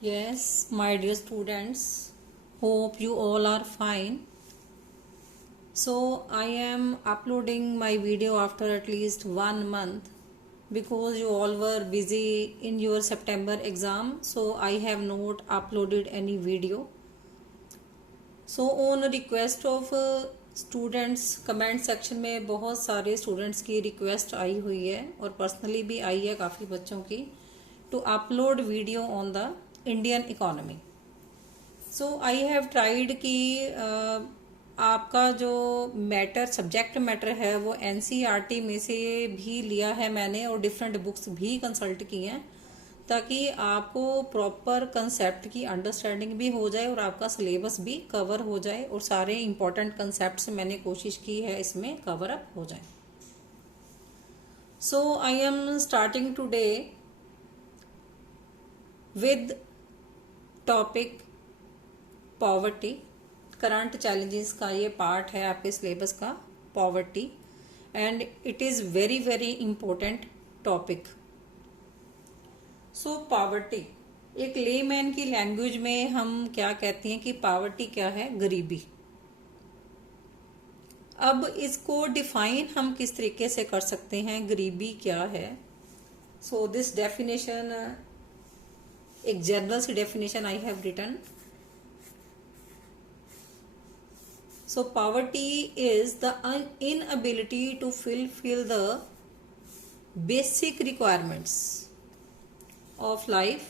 Yes, my dear students, hope you all are fine. So, I am uploading my video after at least 1 month because you all were busy in your September exam. So, I have not uploaded any video. So on request of students comment section में बहुत सारे students की request आई हुई है और personally भी आई है काफ़ी बच्चों की to upload video on the Indian economy. So I have tried कि आपका जो मैटर सब्जेक्ट मैटर है वो एनसीईआरटी में से भी लिया है मैंने और डिफरेंट बुक्स भी कंसल्ट की हैं ताकि आपको प्रॉपर कंसेप्ट की अंडरस्टैंडिंग भी हो जाए और आपका सिलेबस भी कवर हो जाए और सारे इंपॉर्टेंट कंसेप्ट्स मैंने कोशिश की है इसमें कवर अप हो जाए। So I am starting today with topic poverty. Current challenges का ये पार्ट है आपके सिलेबस का, poverty, and it is very very important topic. So poverty एक लेमैन की लैंग्वेज में हम क्या कहते हैं कि पॉवर्टी क्या है? गरीबी। अब इसको डिफाइन हम किस तरीके से कर सकते हैं, गरीबी क्या है? सो दिस डेफिनेशन, एक जनरल सी definition I have written. So poverty is the inability to fulfil the basic requirements of life,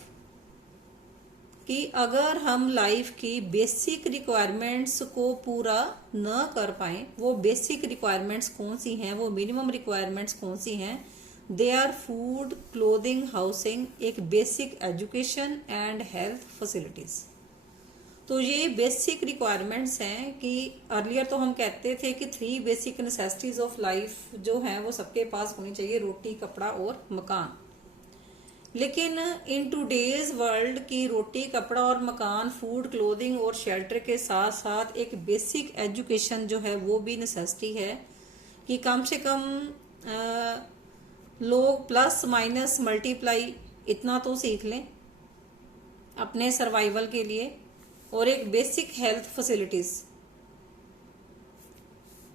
कि अगर हम लाइफ की बेसिक रिक्वायरमेंट्स को पूरा न कर पाए, वो बेसिक रिक्वायरमेंट्स कौन सी हैं, वो मिनिमम रिक्वायरमेंट्स कौन सी हैं? They are food, clothing, housing, एक basic education and health facilities. तो ये बेसिक रिक्वायरमेंट्स हैं कि अर्लियर तो हम कहते थे कि 3 बेसिक नेसेसिटीज ऑफ लाइफ जो हैं वो सबके पास होनी चाहिए, रोटी, कपड़ा और मकान। लेकिन इन टूडेज वर्ल्ड की रोटी, कपड़ा और मकान, फूड, क्लोथिंग और शेल्टर के साथ साथ एक बेसिक एजुकेशन जो है वो भी नेसेसिटी है कि कम से कम लोग प्लस माइनस मल्टीप्लाई इतना तो सीख लें अपने सर्वाइवल के लिए, और एक बेसिक हेल्थ फैसिलिटीज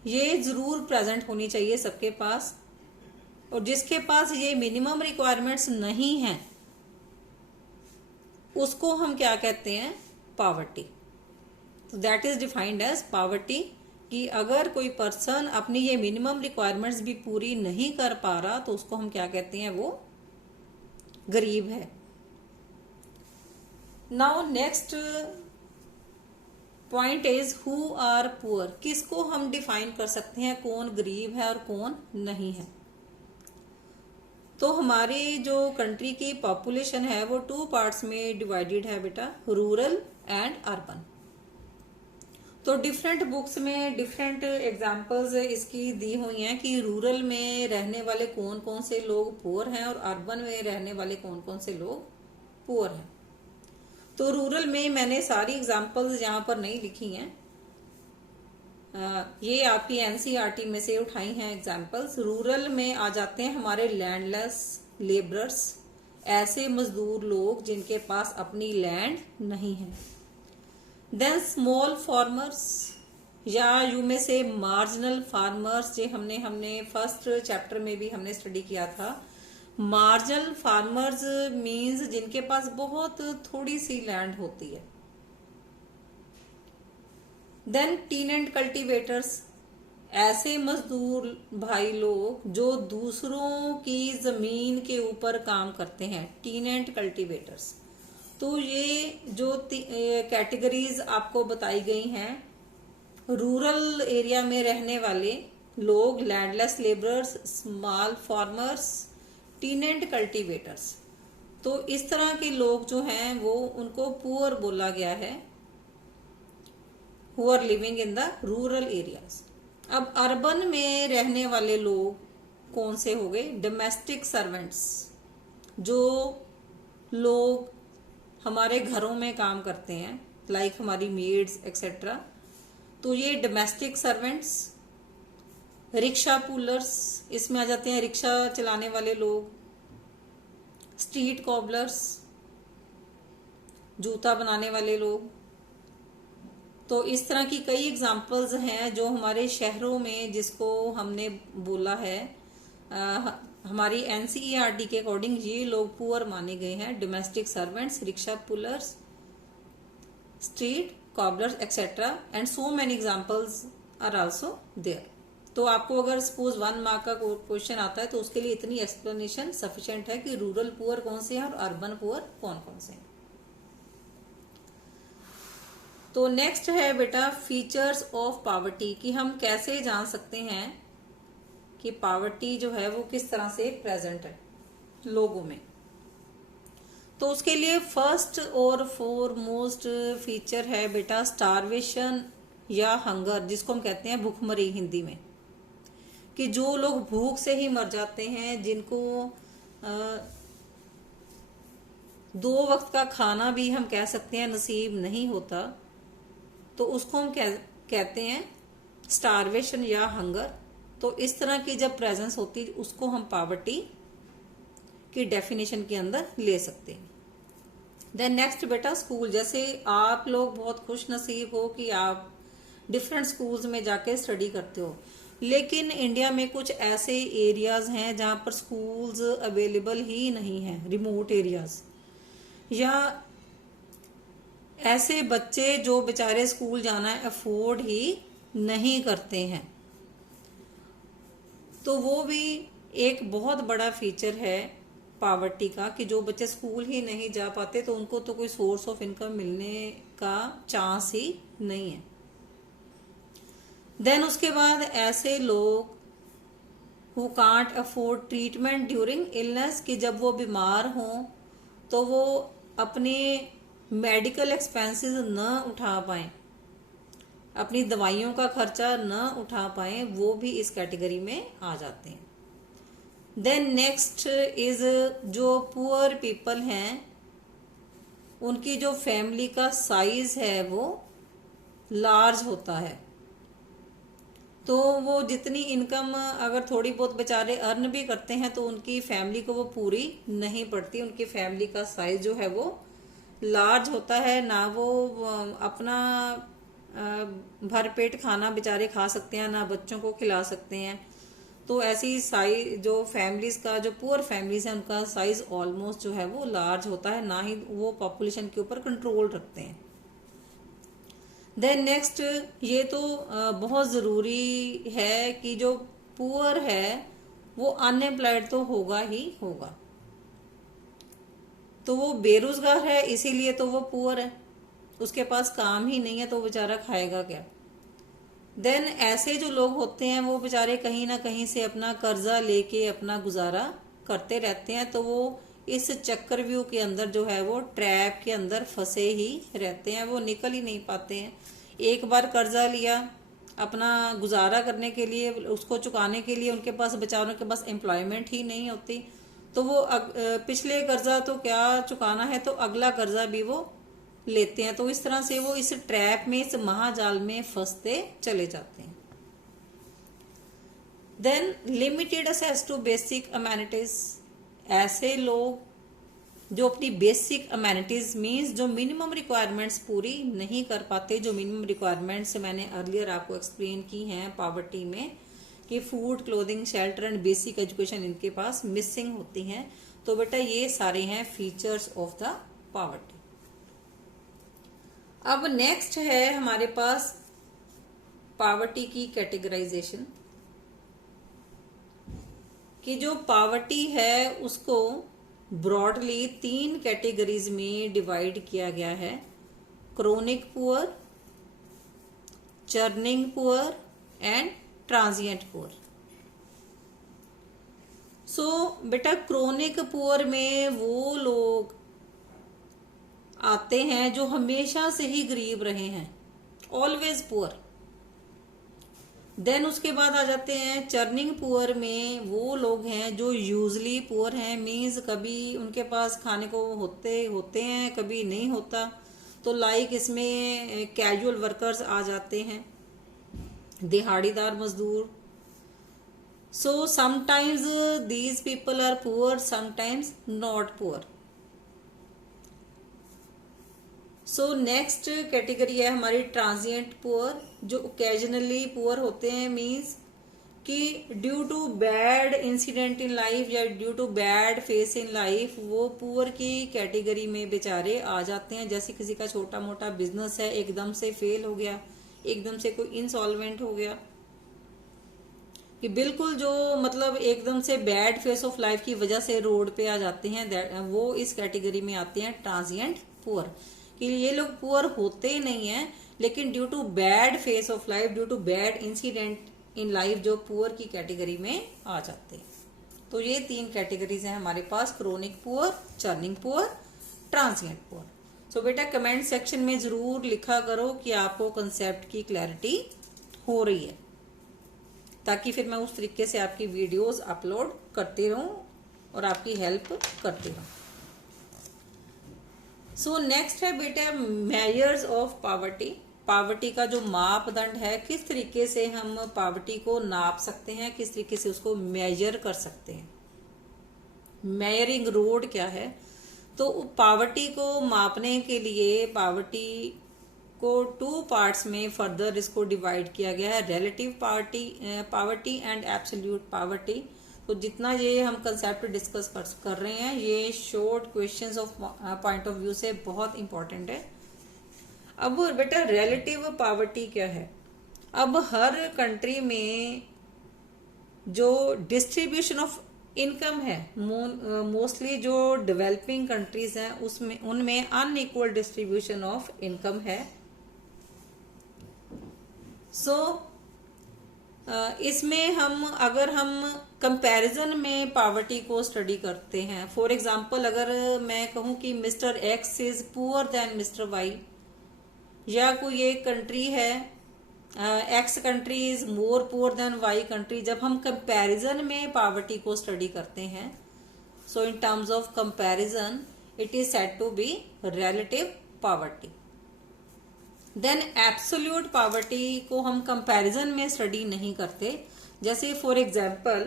ये जरूर प्रेजेंट होनी चाहिए सबके पास। और जिसके पास ये मिनिमम रिक्वायरमेंट्स नहीं हैं उसको हम क्या कहते हैं? पॉवर्टी। तो that is defined as poverty, कि अगर कोई पर्सन अपनी ये मिनिमम रिक्वायरमेंट्स भी पूरी नहीं कर पा रहा तो उसको हम क्या कहते हैं? वो गरीब है। Now next point is who are poor. किसको हम डिफाइन कर सकते हैं कौन गरीब है और कौन नहीं है? तो हमारी जो कंट्री की पॉपुलेशन है वो 2 पार्ट्स में डिवाइडेड है बेटा, रूरल एंड अर्बन। तो डिफरेंट बुक्स में डिफरेंट एग्जांपल्स इसकी दी हुई हैं कि रूरल में रहने वाले कौन कौन से लोग पुअर हैं और अर्बन में रहने वाले कौन कौन से लोग पुअर हैं। तो रूरल में मैंने सारी एग्जांपल्स यहाँ पर नहीं लिखी हैं, ये आपकी एनसीईआरटी में से उठाई हैं एग्जाम्पल्स। रूरल में आ जाते हैं हमारे लैंडलेस लेबरर्स, ऐसे मजदूर लोग जिनके पास अपनी लैंड नहीं है। देन स्मॉल फार्मर्स, या यू में से मार्जिनल फार्मर्स, जो हमने फर्स्ट चैप्टर में भी हमने स्टडी किया था। मार्जिनल फार्मर्स मीन्स जिनके पास बहुत थोड़ी सी लैंड होती है। देन टीनेंट कल्टीवेटर्स, ऐसे मजदूर भाई लोग जो दूसरों की जमीन के ऊपर काम करते हैं, टीनेंट कल्टीवेटर्स। तो ये जो कैटेगरीज आपको बताई गई हैं, रूरल एरिया में रहने वाले लोग, landless labourers, small farmers, टीनेंट cultivators. तो इस तरह के लोग जो हैं वो उनको पुअर बोला गया है, who are living in the rural areas। अब अर्बन में रहने वाले लोग कौन से हो गए? डोमेस्टिक सर्वेंट्स, जो लोग हमारे घरों में काम करते हैं, लाइक हमारी मेड्स एक्सेट्रा। तो ये डोमेस्टिक सर्वेंट्स। रिक्शा पुलर्स, इसमें आ जाते हैं रिक्शा चलाने वाले लोग। स्ट्रीट कॉबलर्स, जूता बनाने वाले लोग। तो इस तरह की कई एग्जाम्पल्स हैं जो हमारे शहरों में, जिसको हमने बोला है हमारी एनसीईआरटी के अकॉर्डिंग ये लोग पुअर माने गए हैं। Domestic servants, rickshaw pullers, street cobblers etcetera, and so many examples are also there. तो आपको अगर सपोज 1 मार्क का क्वेश्चन आता है तो उसके लिए इतनी एक्सप्लेनेशन सफिशिएंट है कि रूरल पुअर कौन से हैं और अर्बन पुअर कौन कौन से हैं। तो नेक्स्ट है बेटा फीचर्स ऑफ पॉवर्टी, कि हम कैसे जान सकते हैं कि पॉवर्टी जो है वो किस तरह से प्रेजेंट है लोगों में। तो उसके लिए फर्स्ट और फोरमोस्ट फीचर है बेटा स्टारवेशन या हंगर, जिसको हम कहते हैं भूखमरी हिंदी में, कि जो लोग भूख से ही मर जाते हैं, जिनको 2 वक्त का खाना भी हम कह सकते हैं नसीब नहीं होता, तो उसको हम कहते हैं स्टारवेशन या हंगर। तो इस तरह की जब प्रेजेंस होती है उसको हम पॉवर्टी की डेफिनेशन के अंदर ले सकते हैं। देन नेक्स्ट बेटा स्कूल, जैसे आप लोग बहुत खुश नसीब हो कि आप डिफरेंट स्कूल्स में जाके स्टडी करते हो, लेकिन इंडिया में कुछ ऐसे एरियाज हैं जहां पर स्कूल्स अवेलेबल ही नहीं है, रिमोट एरियाज, या ऐसे बच्चे जो बेचारे स्कूल जाना अफोर्ड ही नहीं करते हैं। तो वो भी एक बहुत बड़ा फीचर है पॉवर्टी का, कि जो बच्चे स्कूल ही नहीं जा पाते तो उनको तो कोई सोर्स ऑफ इनकम मिलने का चांस ही नहीं है। देन उसके बाद ऐसे लोग who can't afford treatment during illness, कि जब वो बीमार हों तो वो अपने मेडिकल एक्सपेंसेस न उठा पाए, अपनी दवाइयों का खर्चा न उठा पाए, वो भी इस कैटेगरी में आ जाते हैं। देन नेक्स्ट इज जो पुअर पीपल हैं, उनकी जो फैमिली का साइज है वो लार्ज होता है, तो वो जितनी इनकम अगर थोड़ी बहुत बेचारे अर्न भी करते हैं तो उनकी फैमिली को वो पूरी नहीं पड़ती। उनकी फैमिली का साइज जो है वो लार्ज होता है, ना वो अपना भरपेट खाना बेचारे खा सकते हैं, ना बच्चों को खिला सकते हैं। तो ऐसी साइज जो फैमिलीज का, जो पुअर फैमिलीज है, उनका साइज ऑलमोस्ट जो है वो लार्ज होता है, ना ही वो पॉपुलेशन के ऊपर कंट्रोल रखते हैं। देन नेक्स्ट, ये तो बहुत ज़रूरी है कि जो पुअर है वो अनएम्प्लॉयड तो होगा ही होगा, तो वो बेरोजगार है इसीलिए तो वो पुअर है, उसके पास काम ही नहीं है तो बेचारा खाएगा क्या। देन ऐसे जो लोग होते हैं वो बेचारे कहीं ना कहीं से अपना कर्जा लेके अपना गुजारा करते रहते हैं, तो वो इस चक्रव्यूह के अंदर जो है वो ट्रैप के अंदर फंसे ही रहते हैं, वो निकल ही नहीं पाते हैं। एक बार कर्जा लिया अपना गुजारा करने के लिए, उसको चुकाने के लिए उनके पास, बेचारों के पास एम्प्लॉयमेंट ही नहीं होती, तो वो पिछले कर्जा तो क्या चुकाना है तो अगला कर्जा भी वो लेते हैं। तो इस तरह से वो इस ट्रैप में, इस महाजाल में फंसते चले जाते हैं। Then limited access to basic amenities, ऐसे लोग जो अपनी बेसिक अमेनिटीज मीन्स जो मिनिमम रिक्वायरमेंट्स पूरी नहीं कर पाते, जो मिनिमम रिक्वायरमेंट्स मैंने अर्लियर आपको एक्सप्लेन की हैं पॉवर्टी में, कि food, clothing, shelter and basic education इनके पास मिसिंग होती हैं। तो बेटा ये सारे हैं फीचर्स ऑफ द पॉवर्टी। अब नेक्स्ट है हमारे पास पॉवर्टी की कैटेगराइजेशन, कि जो पॉवर्टी है उसको ब्रॉडली 3 कैटेगरीज में डिवाइड किया गया है: chronic poor, churning poor and transient poor. So बेटा क्रोनिक पुअर में वो लोग आते हैं जो हमेशा से ही गरीब रहे हैं, ऑलवेज पुअर। देन उसके बाद आ जाते हैं चर्निंग पुअर में, वो लोग हैं जो यूजली पुअर हैं, मीन्स कभी उनके पास खाने को होते हैं, कभी नहीं होता। तो लाइक इसमें कैजुअल वर्कर्स आ जाते हैं, दिहाड़ीदार मजदूर। So sometimes these people are poor, sometimes not poor. So next category है हमारी ट्रांजिएंट पुअर, जो ओकेजनली पुअर होते हैं, मीन्स कि due to bad incident in life या due to bad face in life वो पुअर की कैटेगरी में बेचारे आ जाते हैं। जैसे किसी का छोटा मोटा बिजनेस है, एकदम से फेल हो गया, एकदम से कोई इंसॉल्वेंट हो गया, कि बिल्कुल जो मतलब एकदम से बैड फेस ऑफ लाइफ की वजह से रोड पे आ जाते हैं, वो इस कैटेगरी में आते हैं ट्रांजिएंट पुअर। कि ये लोग पुअर होते नहीं हैं, लेकिन due to bad phase of life, due to bad incident in life जो पुअर की कैटेगरी में आ जाते हैं। तो ये 3 कैटेगरीज हैं हमारे पास, chronic poor, churning poor, transient poor. So बेटा कमेंट सेक्शन में जरूर लिखा करो कि आपको कंसेप्ट की क्लैरिटी हो रही है, ताकि फिर मैं उस तरीके से आपकी वीडियोस अपलोड करती रहूं और आपकी हेल्प करती रहूं। सो नेक्स्ट है बेटा मेजर्स ऑफ पावर्टी। पावर्टी का जो मापदंड है, किस तरीके से हम पावर्टी को नाप सकते हैं, किस तरीके से उसको मेजर कर सकते हैं, मेजरिंग रोड क्या है। तो पावर्टी को मापने के लिए पावर्टी को 2 पार्ट्स में फर्दर इसको डिवाइड किया गया है, relative poverty and absolute poverty. तो जितना ये हम कंसेप्ट डिस्कस कर रहे हैं, ये short questions of point of view से बहुत इंपॉर्टेंट है। अब बेटा रिलेटिव पावर्टी क्या है? अब हर कंट्री में जो डिस्ट्रीब्यूशन ऑफ इनकम है, मोस्टली जो डेवलपिंग कंट्रीज हैं उसमें उनमें अनइक्वल डिस्ट्रीब्यूशन ऑफ इनकम है। सो इसमें हम अगर हम कंपैरिजन में पावर्टी को स्टडी करते हैं, फॉर एग्जांपल अगर मैं कहूं कि mister X is poor then mister Y, या कोई एक कंट्री है X country is more poor then Y country, जब हम कंपैरिजन में पावर्टी को स्टडी करते हैं, so in terms of comparison it is said to be relative poverty. Then absolute poverty को हम कंपैरिजन में स्टडी नहीं करते। जैसे फॉर एग्जांपल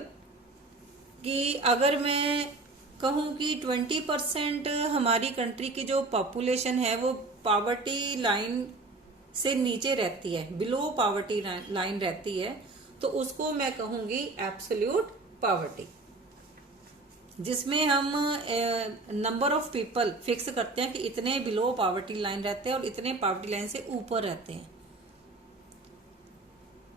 कि अगर मैं कहूं कि 20% हमारी कंट्री की जो पॉपुलेशन है वो पावर्टी लाइन से नीचे रहती है, बिलो पावर्टी लाइन रहती है, तो उसको मैं कहूंगी एब्सोल्यूट पावर्टी, जिसमें हम नंबर ऑफ पीपल फिक्स करते हैं कि इतने बिलो पावर्टी लाइन रहते हैं और इतने पावर्टी लाइन से ऊपर रहते हैं।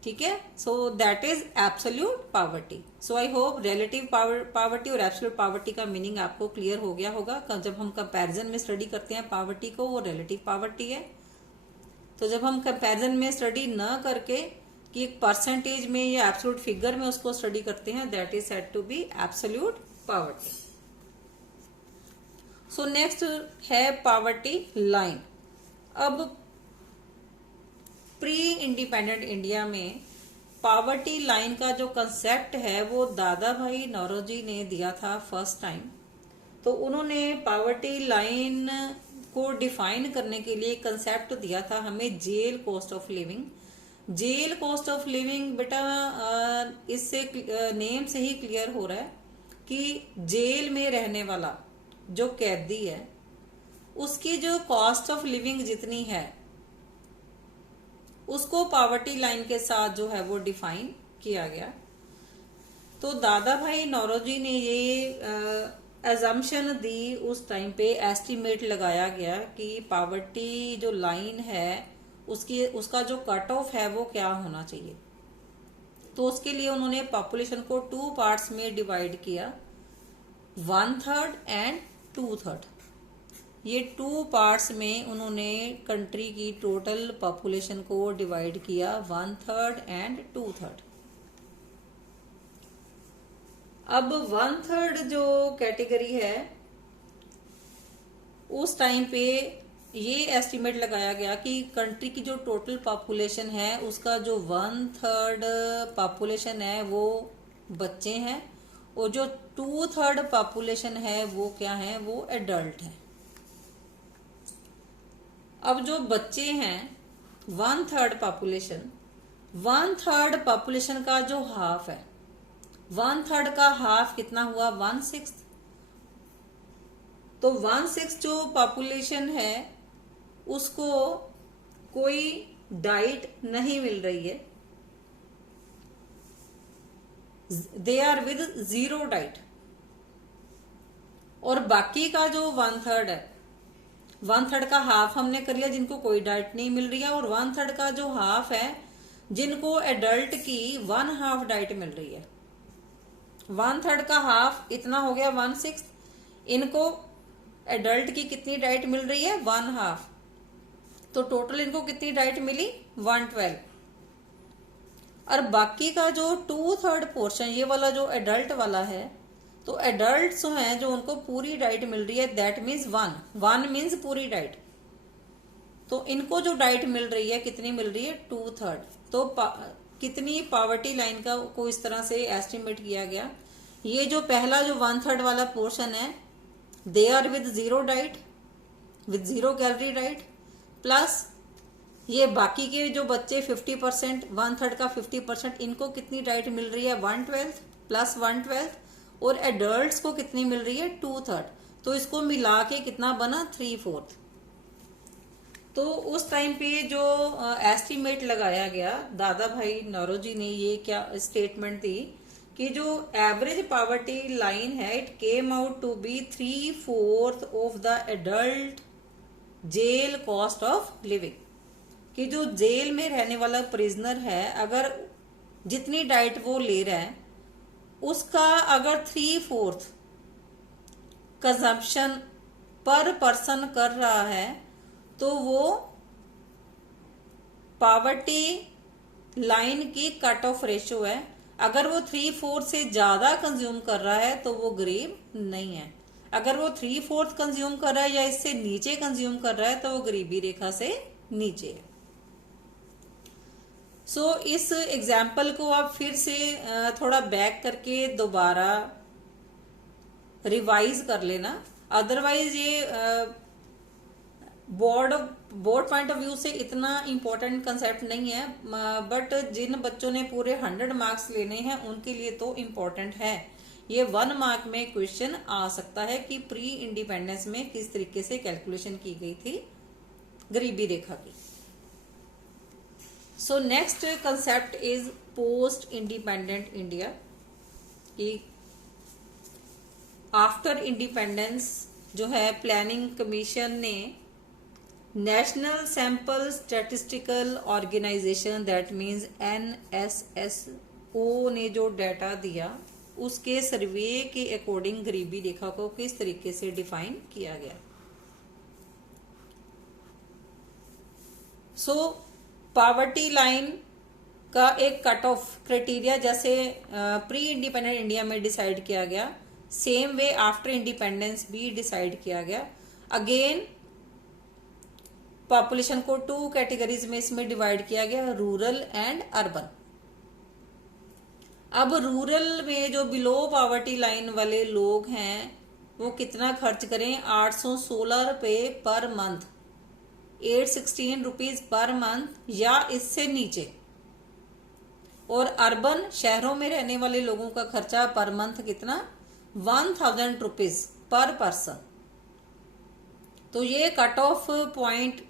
ठीक है, so that is absolute poverty. So I hope relative poverty और एब्सोल्यूट पावर्टी का मीनिंग आपको क्लियर हो गया होगा। जब हम कंपैरिजन में स्टडी करते हैं पावर्टी को, वो रिलेटिव पावर्टी है। तो जब हम कंपैरिजन में स्टडी न करके कि एक परसेंटेज में या एब्सोल्यूट फिगर में उसको स्टडी करते हैं, that is said to be absolute poverty. So next है पावर्टी लाइन। अब प्री इंडिपेंडेंट इंडिया में पावर्टी लाइन का जो कंसेप्ट है वो दादा भाई नौरोजी ने दिया था फर्स्ट टाइम। तो उन्होंने पावर्टी लाइन को डिफाइन करने के लिए कंसेप्ट दिया था हमें, jail cost of living. Jail cost of living बेटा इससे नेम से ही क्लियर हो रहा है कि जेल में रहने वाला जो कैदी है उसकी जो कॉस्ट ऑफ लिविंग जितनी है उसको पावर्टी लाइन के साथ जो है वो डिफाइन किया गया। तो दादा भाई नौरोजी ने ये एजम्पशन दी, उस टाइम पे एस्टिमेट लगाया गया कि पावर्टी जो लाइन है उसका जो कट ऑफ है वो क्या होना चाहिए। तो उसके लिए उन्होंने पॉपुलेशन को 2 पार्ट्स में डिवाइड किया, 1/3 एंड 2/3। ये 2 पार्ट्स में उन्होंने कंट्री की टोटल पॉपुलेशन को डिवाइड किया, 1/3 एंड 2/3। अब 1/3 जो कैटेगरी है उस टाइम पे ये एस्टिमेट लगाया गया कि कंट्री की जो टोटल पॉपुलेशन है उसका जो 1/3 पॉपुलेशन है वो बच्चे हैं, और जो 2/3 पॉपुलेशन है वो क्या है, वो एडल्ट है। अब जो बच्चे हैं 1/3 पॉपुलेशन का जो हाफ है, 1/3 का हाफ कितना हुआ, 1/6। तो 1/6 जो पॉपुलेशन है उसको कोई डाइट नहीं मिल रही है, they are with zero diet, और बाकी का जो 1/3 है, 1/3 का हाफ हमने कर लिया जिनको कोई डाइट नहीं मिल रही है, और 1/3 का जो हाफ है जिनको एडल्ट की 1/2 डाइट मिल रही है। 1/3 का हाफ इतना हो गया 1/6, इनको एडल्ट की कितनी डाइट मिल रही है 1/2, तो टोटल इनको कितनी डाइट मिली 112। और बाकी का जो 2/3 पोर्शन, ये वाला जो एडल्ट वाला है, तो एडल्ट जो हैं जो उनको पूरी डाइट मिल रही है, दैट मीन्स 1 मीन्स पूरी डाइट, तो इनको जो डाइट मिल रही है कितनी मिल रही है 2/3। तो कितनी पॉवर्टी लाइन का को इस तरह से एस्टिमेट किया गया। ये जो पहला जो 1/3 वाला पोर्शन है, they are with zero diet, with zero calorie diet, plus ये बाकी के जो बच्चे 50%, 1/3 का 50%, इनको कितनी डाइट मिल रही है 112 प्लस 112, और एडल्ट्स को कितनी मिल रही है 2/3, तो इसको मिला के कितना बना 3/4। तो उस टाइम पे जो एस्टिमेट लगाया गया, दादा भाई नौरोजी ने ये क्या स्टेटमेंट दी कि जो एवरेज पॉवर्टी लाइन है, it came out to be 3/4 of the adult jail cost of living, कि जो जेल में रहने वाला प्रिजनर है, अगर जितनी डाइट वो ले रहा है उसका अगर 3/4 कंजम्पशन पर पर्सन कर रहा है, तो वो पॉवर्टी लाइन की कट ऑफ रेशो है। अगर वो 3/4 से ज्यादा कंज्यूम कर रहा है तो वो गरीब नहीं है, अगर वो 3/4 कंज्यूम कर रहा है या इससे नीचे कंज्यूम कर रहा है तो वो गरीबी रेखा से नीचे है। सो इस एग्जाम्पल को आप फिर से थोड़ा बैक करके दोबारा रिवाइज कर लेना, अदरवाइज ये बोर्ड पॉइंट ऑफ व्यू से इतना इम्पोर्टेंट कंसेप्ट नहीं है, बट जिन बच्चों ने पूरे 100 मार्क्स लेने हैं उनके लिए तो इम्पोर्टेंट है। ये 1 मार्क में क्वेश्चन आ सकता है कि प्री इंडिपेंडेंस में किस तरीके से कैलकुलेशन की गई थी गरीबी रेखा की। So next concept is post independent India, कि आफ्टर इंडिपेंडेंस जो है प्लानिंग कमीशन ने national sample statistical organisation, that means NSSO ने जो डाटा दिया उसके सर्वे के अकॉर्डिंग गरीबी रेखा को किस तरीके से डिफाइन किया गया। सो पॉवर्टी लाइन का एक कट ऑफ क्राइटेरिया जैसे प्री इंडिपेंडेंट इंडिया में डिसाइड किया गया, सेम वे आफ्टर इंडिपेंडेंस भी डिसाइड किया गया। अगेन पॉपुलेशन को 2 कैटेगरीज में इसमें डिवाइड किया गया, रूरल एंड अर्बन। अब रूरल में जो बिलो पॉवर्टी लाइन वाले लोग हैं वो कितना खर्च करें, 816 रुपये per month, 816 rupees per month या इससे नीचे। और अर्बन शहरों में रहने वाले लोगों का खर्चा पर मंथ कितना 1000 रुपीज पर पर्सन। तो ये कट ऑफ पॉइंट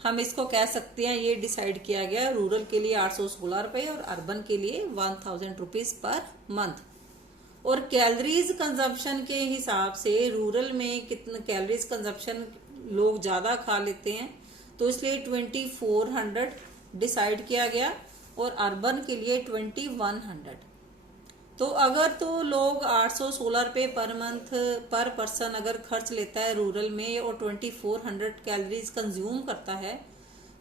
हम इसको कह सकते हैं, ये डिसाइड किया गया रूरल के लिए 816 रुपये और अर्बन के लिए 1000 रुपीज पर मंथ। और कैलोरीज कंजम्पशन के हिसाब से रूरल में कितना कैलोरीज कंजम्पशन लोग ज्यादा खा लेते हैं, तो इसलिए 2400 डिसाइड किया गया और अर्बन के लिए 2100। तो अगर तो लोग 816 रुपये पर मंथ पर पर्सन अगर खर्च लेता है रूरल में और 2400 कैलोरीज कंज्यूम करता है,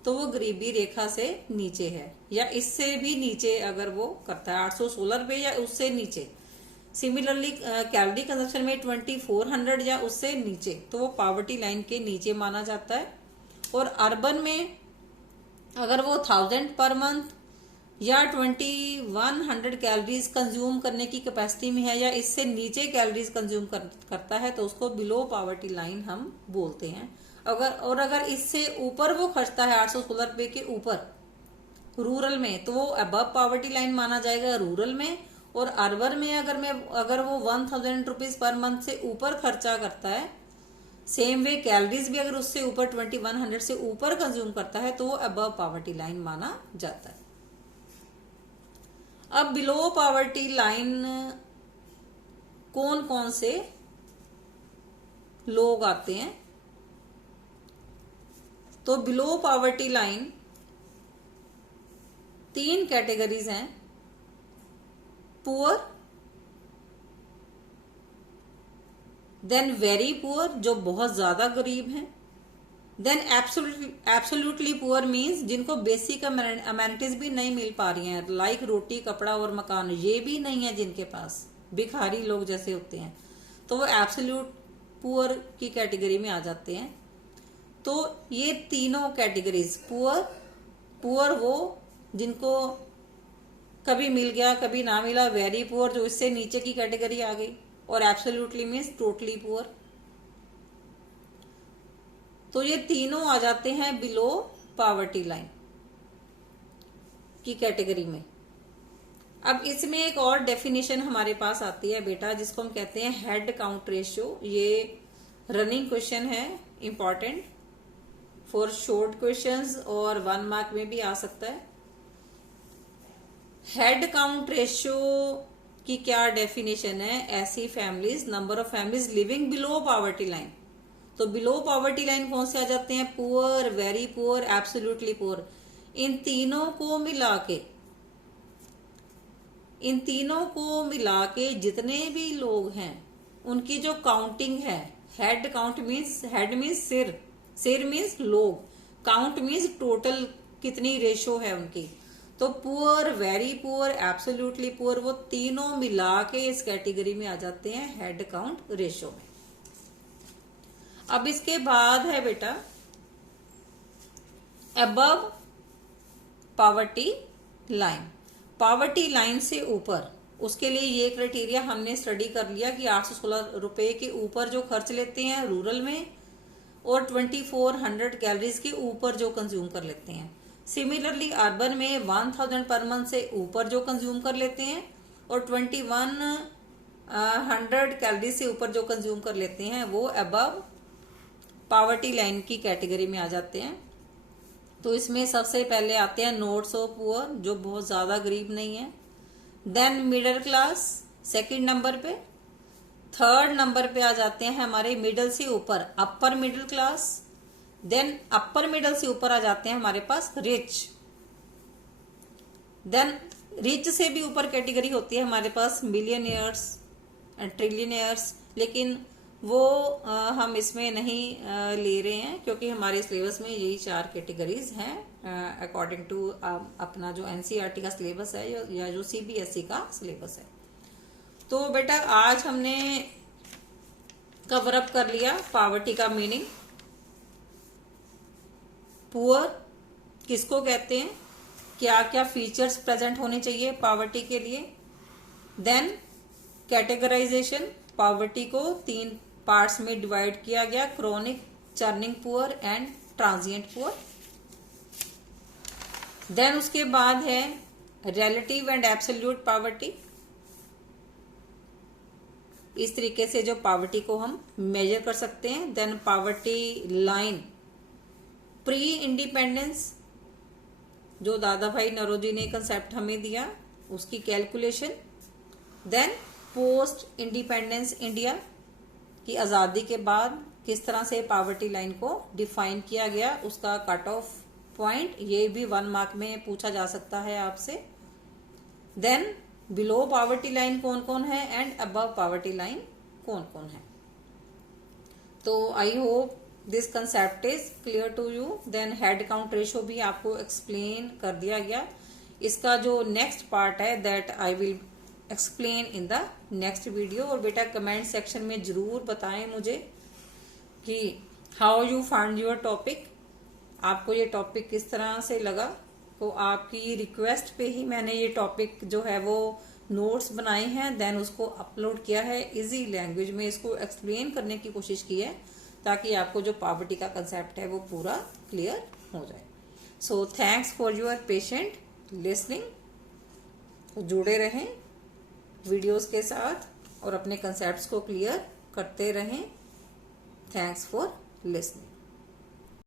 तो वो गरीबी रेखा से नीचे है, या इससे भी नीचे अगर वो करता है 816 रुपये या उससे नीचे। सिमिलरली कैलोरी कंजप्शन में 2400 या उससे नीचे, तो वो पॉवर्टी लाइन के नीचे माना जाता है। और अर्बन में अगर वो 1000 पर मंथ या 2100 कैलोरीज कंज्यूम करने की कैपेसिटी में है या इससे नीचे कैलोरीज कंज्यूम करता है, तो उसको बिलो पॉवर्टी लाइन हम बोलते हैं। अगर इससे ऊपर वो खर्चता है 816 रुपये के ऊपर रूरल में, तो वो अबव पॉवर्टी लाइन माना जाएगा रूरल में। और अर्बन में अगर वो 1000 रुपीज पर मंथ से ऊपर खर्चा करता है सेम वे कैलोरीज भी अगर उससे ऊपर 2100 से ऊपर कंज्यूम करता है तो वो अबव पॉवर्टी लाइन माना जाता है। अब बिलो पॉवर्टी लाइन कौन कौन से लोग आते हैं? तो बिलो पॉवर्टी लाइन 3 कैटेगरीज हैं, पुअर, देन वेरी पुअर जो बहुत ज्यादा गरीब हैं, देन एब्सोल्युटली पुअर मीन्स जिनको बेसिक अमेनिटीज भी नहीं मिल पा रही हैं, लाइक रोटी कपड़ा और मकान ये भी नहीं है जिनके पास, भिखारी लोग जैसे होते हैं, तो वो एब्सोल्यूट पुअर की कैटेगरी में आ जाते हैं। तो ये तीनों कैटेगरीज, पुअर वो जिनको कभी मिल गया कभी ना मिला, वेरी पुअर जो इससे नीचे की कैटेगरी आ गई, और एब्सोल्युटली मीन्स टोटली पुअर। तो ये तीनों आ जाते हैं बिलो पॉवर्टी लाइन की कैटेगरी में। अब इसमें एक और डेफिनेशन हमारे पास आती है बेटा, जिसको हम कहते हैं हेड काउंट रेशियो। ये रनिंग क्वेश्चन है, इंपॉर्टेंट फॉर शॉर्ट क्वेश्चंस और 1 मार्क में भी आ सकता है। हेड काउंट रेशियो की क्या डेफिनेशन है? ऐसी families, number of families living below poverty line. तो बिलो पॉवर्टी लाइन कौन से आ जाते हैं? Poor, very poor, absolutely poor. इन तीनों को मिला के जितने भी लोग हैं उनकी जो काउंटिंग है, head count means, head means सिर मीन्स लोग, काउंट मीन्स टोटल कितनी रेशो है उनकी। तो poor, very poor, absolutely poor, वो तीनों मिला के इस कैटेगरी में आ जाते हैं हेड काउंट रेशो में। अब इसके बाद है बेटा above poverty line. Poverty line से ऊपर, उसके लिए ये क्राइटेरिया हमने स्टडी कर लिया कि 816 रुपए के ऊपर जो खर्च लेते हैं रूरल में, और 2400 कैलोरीज के ऊपर जो कंज्यूम कर लेते हैं। सिमिलरली अर्बन में 1000 पर मंथ से ऊपर जो कंज्यूम कर लेते हैं, और 2100 कैलोरीज से ऊपर जो कंज्यूम कर लेते हैं वो अबव पॉवर्टी लाइन की कैटेगरी में आ जाते हैं। तो इसमें सबसे पहले आते हैं नोट्स ऑफ पुअर जो बहुत ज्यादा गरीब नहीं है, then middle class second number पे, थर्ड नंबर पे आ जाते हैं हमारे मिडिल से ऊपर upper middle class, then upper middle से ऊपर आ जाते हैं हमारे पास रिच, देन रिच से भी ऊपर कैटेगरी होती है हमारे पास मिलियनियर्स एंड ट्रिलियनियर्स, लेकिन वो हम इसमें नहीं ले रहे हैं क्योंकि हमारे सिलेबस में यही 4 कैटेगरीज हैं अकॉर्डिंग टू अपना जो एनसीईआरटी का सिलेबस है या जो सीबीएसई का सिलेबस है। तो बेटा आज हमने कवर अप कर लिया पॉवर्टी का मीनिंग, पुअर किसको कहते हैं, क्या क्या फीचर्स प्रेजेंट होने चाहिए पॉवर्टी के लिए, देन कैटेगराइजेशन, पॉवर्टी को 3 पार्ट्स में डिवाइड किया गया, chronic, churning poor and transient poor. Then उसके बाद है रिलेटिव एंड एब्सोल्यूट पॉवर्टी, इस तरीके से जो पॉवर्टी को हम मेजर कर सकते हैं। Then poverty line pre independence, जो दादा भाई नौरोजी ने कंसेप्ट हमें दिया उसकी calculation, then post independence India की आज़ादी के बाद किस तरह से पॉवर्टी लाइन को डिफाइन किया गया, उसका कट ऑफ पॉइंट, ये भी 1 मार्क में पूछा जा सकता है आपसे। देन बिलो पॉवर्टी लाइन कौन कौन है एंड अबव पॉवर्टी लाइन कौन कौन है। तो I hope this concept is clear to you. Then head count ratio भी आपको एक्सप्लेन कर दिया गया। इसका जो नेक्स्ट पार्ट है that I will explain in the next video. और बेटा कमेंट सेक्शन में जरूर बताएं मुझे कि how you find your topic, आपको ये टॉपिक किस तरह से लगा। तो आपकी रिक्वेस्ट पे ही मैंने ये टॉपिक जो है वो नोट्स बनाए हैं, देन उसको अपलोड किया है इजी लैंग्वेज में, इसको एक्सप्लेन करने की कोशिश की है ताकि आपको जो पॉवर्टी का कंसेप्ट है वो पूरा क्लियर हो जाए। So thanks for your patient listening. जुड़े रहें वीडियोस के साथ और अपने कंसेप्ट्स को क्लियर करते रहें। Thanks for listening.